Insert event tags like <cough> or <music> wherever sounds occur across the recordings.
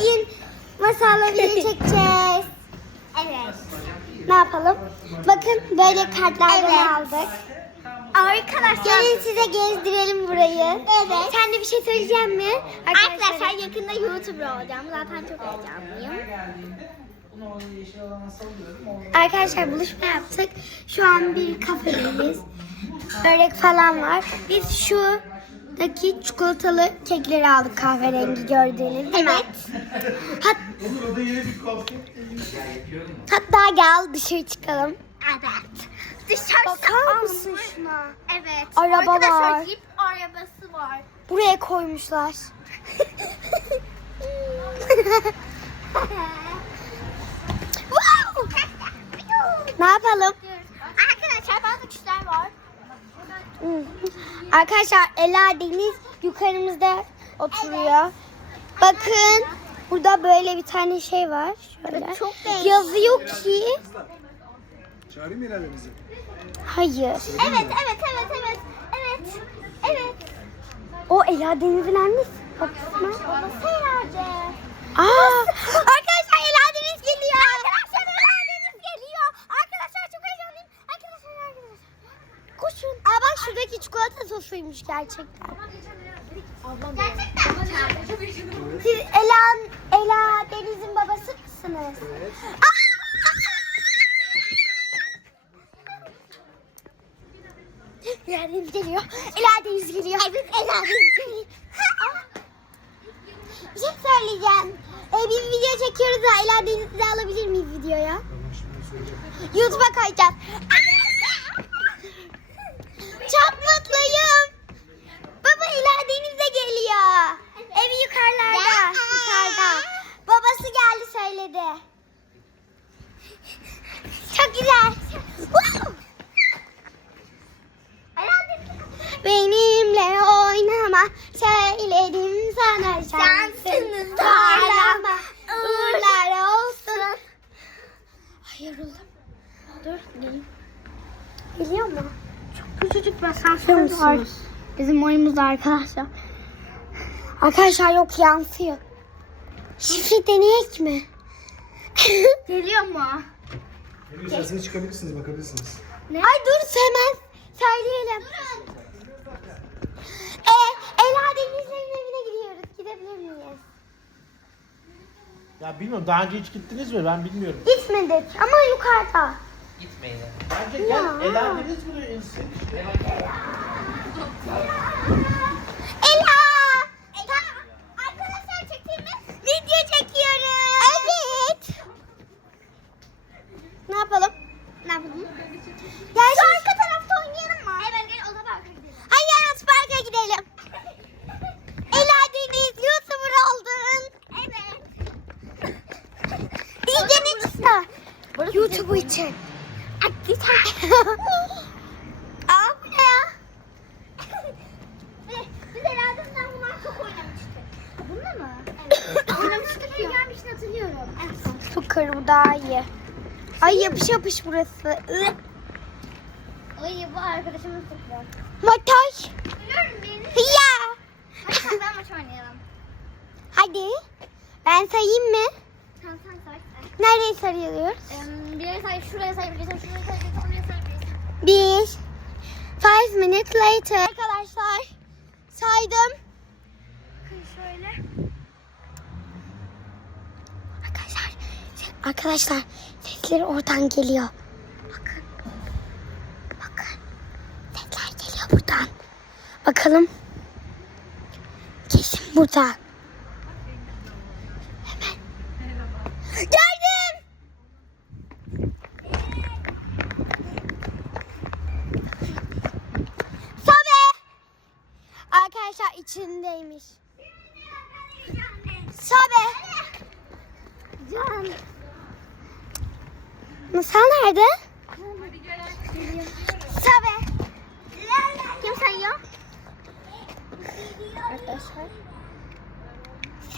bugün masalları <laughs> çekeceğiz. Evet. Ne yapalım? Bakın böyle kartlardan Evet. aldık. Arkadaşlar. Gelin size gezdirelim burayı. Evet. Sen de bir şey söyleyecek mi? Arkadaşlar yakında YouTuber olacağım. Zaten çok heyecanlıyım. Arkadaşlar buluşma yaptık. Şu an bir kafedeyiz. Börek falan var. Biz şuradaki çikolatalı kekleri aldık kahverengi gördüğünüz mi? Hat hatta gel dışarı çıkalım. Evet. Dışarısı Bakar mısın almış. şuna? Evet. Araba Arkadaşlar var. Jeep arabası var. Buraya koymuşlar. <laughs> Ne yapalım? Arkadaşlar bazı kişiler var. Arkadaşlar Ela Deniz yukarımızda oturuyor. Bakın burada böyle bir tane şey var. Şöyle. Çok. Yazıyor ki Çağırayım mı ilerlemizi? hayır. Evet, evet, evet, evet. Evet. Evet. O Ela Deniz'in annesi. Baksana. Babası herhalde. Aa, <laughs> arkadaşlar Ela Deniz geliyor. Arkadaşlar Ela geliyor. Arkadaşlar çok heyecanlıyım. Arkadaşlar arkadaşlar. Koşun. Aa bak şuradaki sosuymuş gerçekten. Gerçekten. Siz Ela, Ela Deniz'in babası mısınız? Ela Deniz geliyor. Ela Deniz geliyor. Evet Ela Deniz geliyor. Bir şey söyleyeceğim. Ee, biz video çekiyoruz da Ela Deniz'i de alabilir miyiz videoya? Tamam şimdi söyleyeceğim. YouTube'a koyacağız. Çok mutluyum. Baba Ela Deniz'e geliyor. Evi yukarılarda. Yukarıda. Babası söyledi. Çok güzel. Benimle oynama söyledim sana şansını zorlama uğurlar olsun. Hayır oğlum. Dur gelin. Geliyor mu? Çok küçücük bir asansör var. Bizim oyunumuzda arkadaşlar. Arkadaşlar yok yansıyor. Şifre deneyek mi? Geliyor mu? Benim isterseniz çıkabilirsiniz, bakabilirsiniz. Ay dur hemen söyleyelim. Ee, Ela Denizler'in evine gidiyoruz. Gidebilir miyiz? Ya bilmiyorum daha önce hiç gittiniz mi ben bilmiyorum. Gitmedik ama yukarıda. Gitmeyin. Bence Ya. gel Ela Deniz buraya insin. Ela! Arkadaşlar çekeyim mi? Video çekiyoruz. Evet. Ne yapalım? Yapalım? Gel Şu arka tarafta oynayalım mı? Evet gel o da parka gidelim. Hayır Aspark'a gidelim. Ela Deniz YouTuber oldun. Evet. Bilge'nin çıktı. YouTube için. Aktif. <laughs> Aa bu ne ya? <laughs> Biz- bundan bunlar çok oynamıştık. Bununla mı? Evet. <laughs> oynamıştık ya. gelmişini hatırlıyorum. Evet. Sıkır bu daha iyi. Ay yapış yapış burası. Oy bu. Motor. Biliyorum beni. Ya. Hadi sen ben maç oynayalım. Hadi. Ben sayayım mı? Sen sen say. Nereye sarılıyoruz? Ee, bir yere say, şuraya say, bir yere say, şuraya say, bir yere say, buraya say. Bir. Five minutes later. Arkadaşlar saydım. Bakın şöyle. Arkadaşlar, se- arkadaşlar sesler oradan geliyor. Bakın. Bakın. Sesler geliyor buradan. Bakalım. Kesin burada. Masal nerede? Sobe. Kim sayıyor? Arkadaşlar.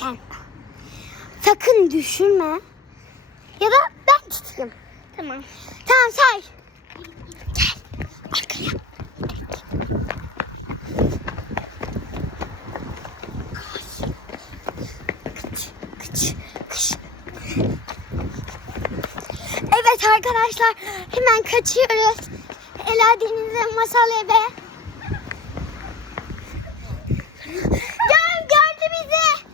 Sen. Sakın düşürme. Ya da ben tutayım. Tamam. Tamam say. Gel. Arkaya. Kaç. Kaç. Kaç. Kış, kış. Evet arkadaşlar hemen kaçıyoruz. Ela Deniz'e masal eve. Gel gördü bizi.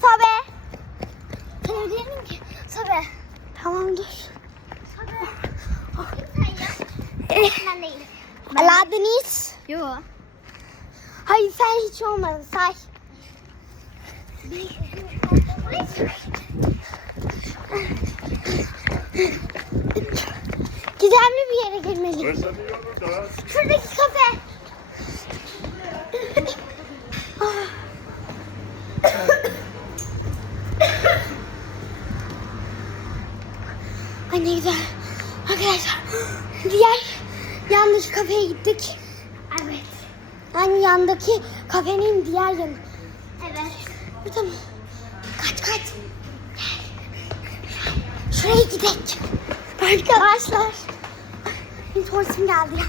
Sobe. Sen ödeyelim ki. Sobe. Tamam dur. Sen ya. Ben değilim. Ela Deniz. Yo. Hayır sen hiç olmadın say. Gizemli bir yere girmeliyim. Şuradaki kafe. Ay ne güzel. Arkadaşlar diğer yanlış kafeye gittik. Yani yandaki kafenin diğer yanı. Evet. Tamam. Kaç kaç. Şuraya gidelim. Arkadaşlar. Bir tuvaletim geldi ya.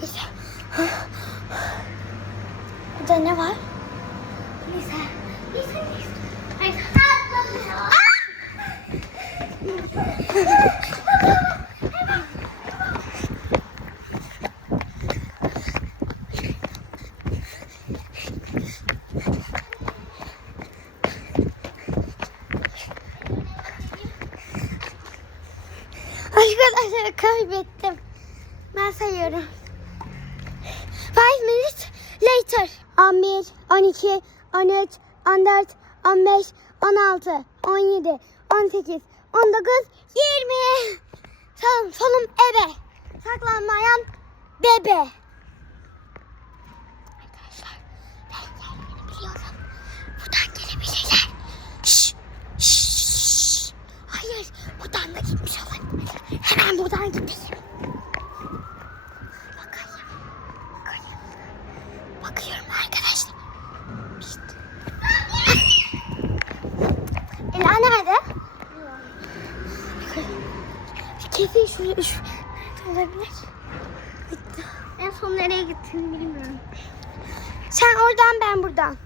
Neyse. Burada ne var? Neyse. Neyse. Neyse. Hayır. Arkadaşlar kaybettim. Ben sayıyorum. Five minutes later. 11, 12, 13, 14, 15, 16, 17, 18, 19, 20. Tamam sonum ebe. Saklanmayan bebe. Arkadaşlar ben yerlerini biliyorum. Buradan gelebilirler. Şşş. Şşş. Hayır buradan da gitmiş olabilir. Hemen buradan gideyim. Bakayım. Bakayım. Bakıyorum arkadaşlar. Ela nerede? Kesin şu, şu olabilir? Gitti. En son nereye gittiğini bilmiyorum. Sen oradan ben buradan.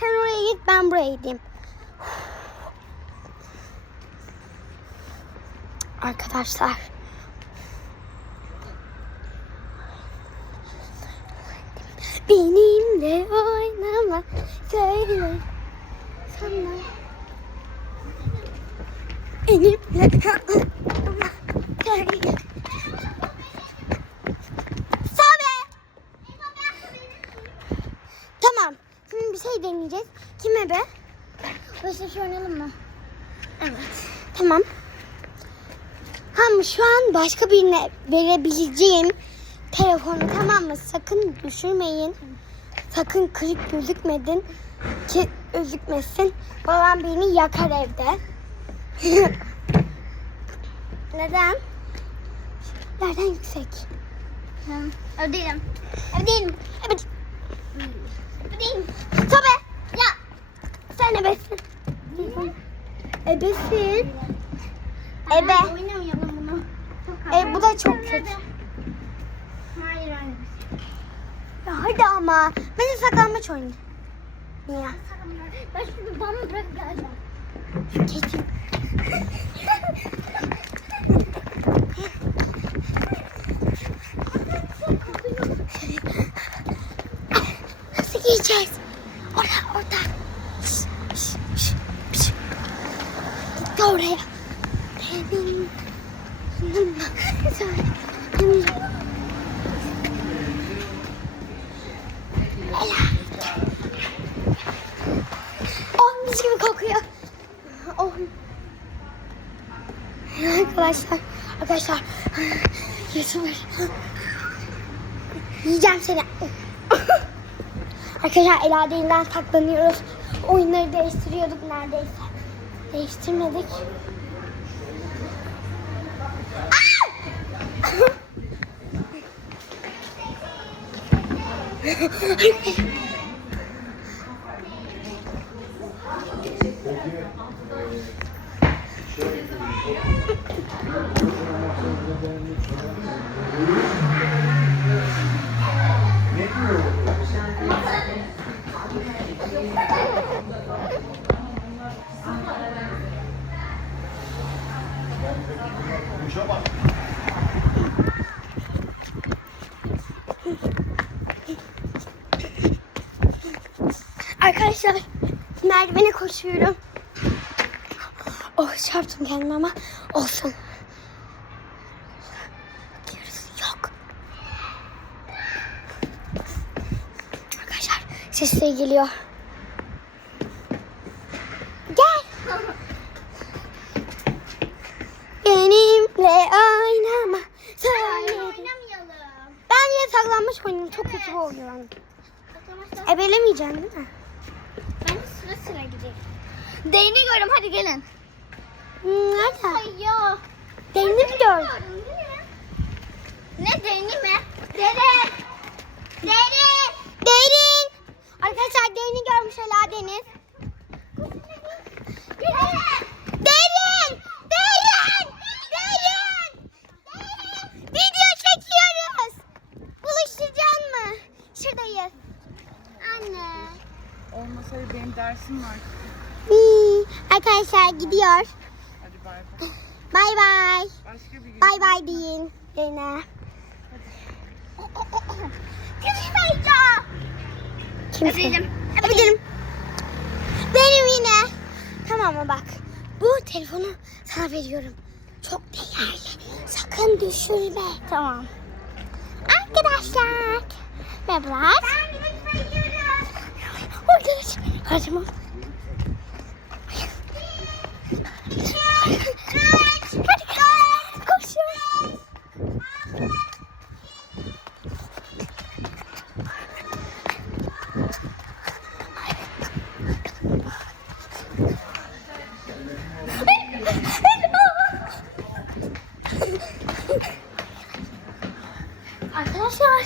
Sen oraya git ben buraya gideyim. Arkadaşlar. Benimle oynama söyle sana. Benimle oynama söyle. Tamam. Şimdi bir şey deneyeceğiz. Kime be? Başka oynayalım mı? Evet. Tamam. Ama şu an başka birine verebileceğim telefonu tamam mı? Sakın düşürmeyin. Sakın kırık gözükmedin ki gözükmesin. Babam beni yakar evde. <laughs> Neden? Nereden yüksek? Ödeyelim. Ödeyelim. Evet. Ödeyelim. Tabii. Ya. Sen ebesin. Ebesin. Ebe. Oynamayalım bunu. E, bu da çok kötü. Hayır hayır. Ya hadi ama. Ben de saklanmaç oynayayım. Niye? Ben şimdi bana bırak geleceğim. Keçim. Nasıl gireceğiz? Orada, orada. Şş, şş, şş, şş. Gitti oraya. Benim. Ela. Oh mis gibi kokuyor. Oh. Arkadaşlar, arkadaşlar. Youtuber. Yiyeceğim seni. Arkadaşlar Ela delinden saklanıyoruz. Oyunları değiştiriyorduk neredeyse. Değiştirmedik. Arkadaşlar <laughs> merdivene koşuyorum. Oh çarptım kendime ama olsun. Bakıyoruz yok. Arkadaşlar sesleri geliyor. Saklanmış oynayayım. Çok kötü oluyor. Arkadaşlar Ebelemeyeceksin değil mi? ben sıra sıra gidelim. Değiniyorum hadi gelin. Hmm, Nerede? Sayıyor. Değini mi gördün? Ne değni mi? Derin. Derin. Derin. Arkadaşlar Derin'i görmüş Ela Deniz. Derin. Derin. Derin. Derin. Video çekiyoruz. Buluşacak mı? Şuradayız. Anne. Olmasaydı benim dersim var. Hmm, Arkadaşlar gidiyor. Hadi bay bay. Bay bay. Başka bir gün. Bay bay deyin Derin'e. Kızmayacağım. Kimse. Öpelim. Öpelim. Benim yine. Tamam mı bak. Bu telefonu sana veriyorum. Çok değerli. Sakın düşürme. Tamam. Arkadaşlar. Merhabalar. Ben gidip sayıyorum. Arkadaşlar. Harcama. Hadi kaç. Koşun. Arkadaşlar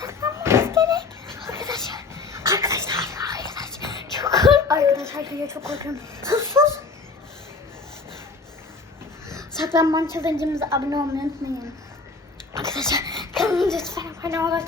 saklanmamız gerek. Arkadaşlar. Arkadaşlar. Arkadaşlar. Çok korkuyorum. Arkadaşlar geliyor çok korkuyorum. Sus sus. Saklanman challenge'ımıza abone olmayı unutmayın. Arkadaşlar kanalımıza lütfen abone olun.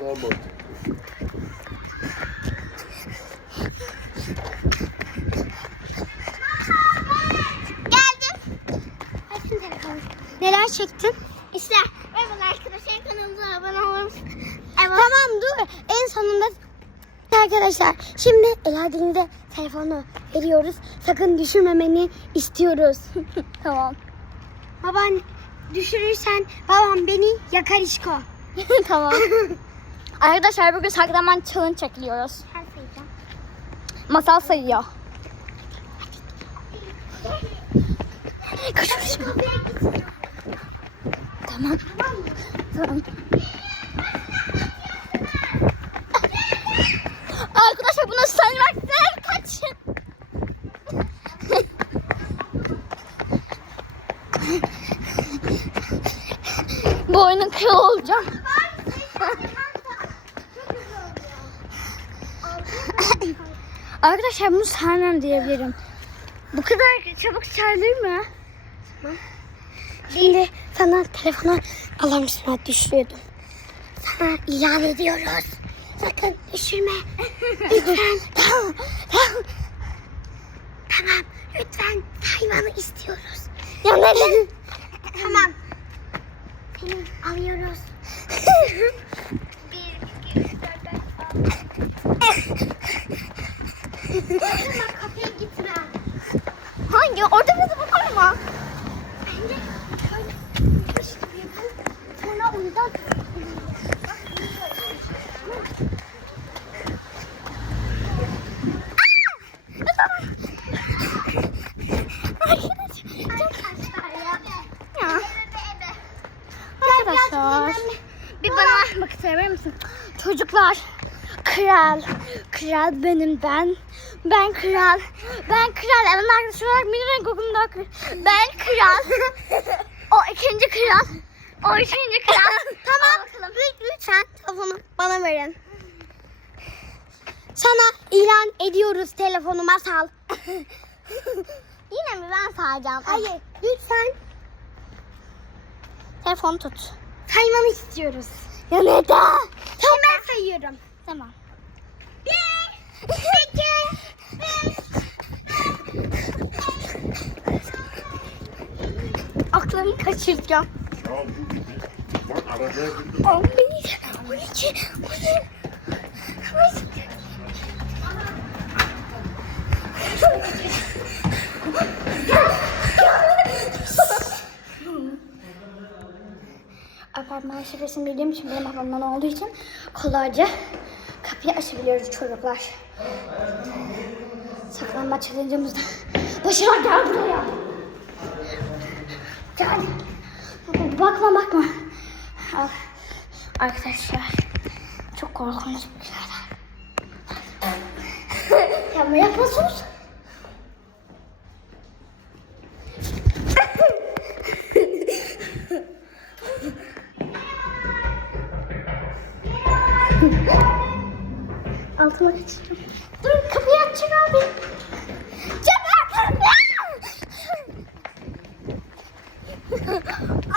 Daha. Neler çektin? İşte merhaba arkadaşlar kanalımıza abone musunuz? Tamam dur. En sonunda arkadaşlar şimdi Ela Deniz'e telefonu veriyoruz. Sakın düşürmemeni istiyoruz. <laughs> Tamam. Baban düşürürsen babam beni yakar işko. <laughs> tamam. <laughs> Arkadaşlar bugün saklaman challenge çekiliyoruz. Masal sayıyor. Koş koş. Tamam. Tamam. Arkadaşlar bunu saymak değil. Kaçın. Bu oyunun kralı olacağım. Arkadaşlar bunu saymam diyebilirim. Bu kadar çabuk sayılır mı? Şimdi sana telefonu üstüne düşürüyordum. Sana ilan ediyoruz. Sakın düşürme. <laughs> Lütfen. tamam. Tamam. Tamam. Lütfen saymanı istiyoruz. Ya neden? tamam. Seni alıyoruz. <laughs> Bir, iki, üç, dört, beş, altı. <laughs> Kafeye gitme. Hangi? Orada bizi bakar mı? Bence şöyle yapış gibi yapalım. Sonra ondan Arkadaşlar çok Çocuklar. Kral. Kral benim ben. Ben kral. Ben kral. Evet arkadaşlar olarak mini renk okulunda kral. Ben kral. o ikinci kral. O üçüncü kral. <laughs> tamam. Lütfen telefonu bana verin. Sana ilan ediyoruz telefonu masal. <laughs> Yine mi ben sayacağım? Hayır. Lütfen. Telefonu tut. Saymanı istiyoruz. Ya neden? Tamam ben sayıyorum. Tamam. İki, Aklımı kaçıracağım. Ya bu gibi. Bak. 11, 12, 13, 14. Apartman şifresini bildiğim için benim apartman olduğu için kolayca kapıyı açabiliyoruz çocuklar. Saklanma challenge'ımızda başına gel buraya. Gel. Bakma bakma. Al. Arkadaşlar çok korkunç bir şeyler. <laughs> ya ne yapıyorsunuz? Altıma kaçırdım. Dur kapıyı açacak abi. Cafer!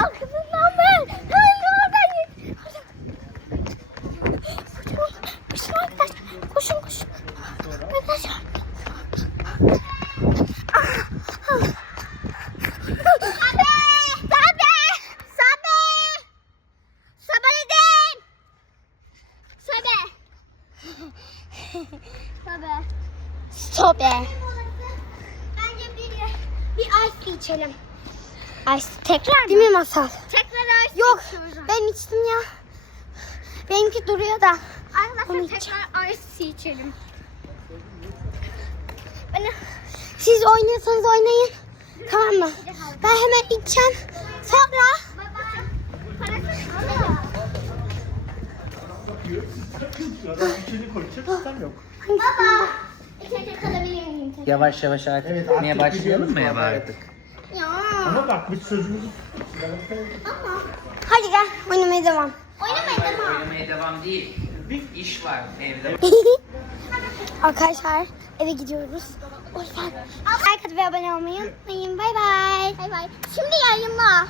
Arkasından ben. Hemen oradan git. Koşun arkadaşlar. Koşun koşun. Arkadaşlar. Sabe! Sabe! Sabe! Sabe edin! Sabe! Sabe! Sobe. Bence bir, bir ice tea içelim. Ice masal? Tekrar ice Yok ben içtim ya. Benimki duruyor da. Arkadaşlar tekrar ice içelim. Ben... Siz oynuyorsanız oynayın. Tamam mı? Ben hemen içeceğim. Sonra... Baba. İçecek kalabilir miyim? Yavaş yavaş artık Evet, artık başlayalım mı mu? artık? Ya. Ama bak biz sözümüzü Hadi gel oynamaya devam. Hayır, oynamaya devam değil. Bir iş var evde. <laughs> Arkadaşlar eve gidiyoruz. O yüzden like atıp abone olmayı unutmayın. Bay bay. Bay bay. Şimdi yayınla.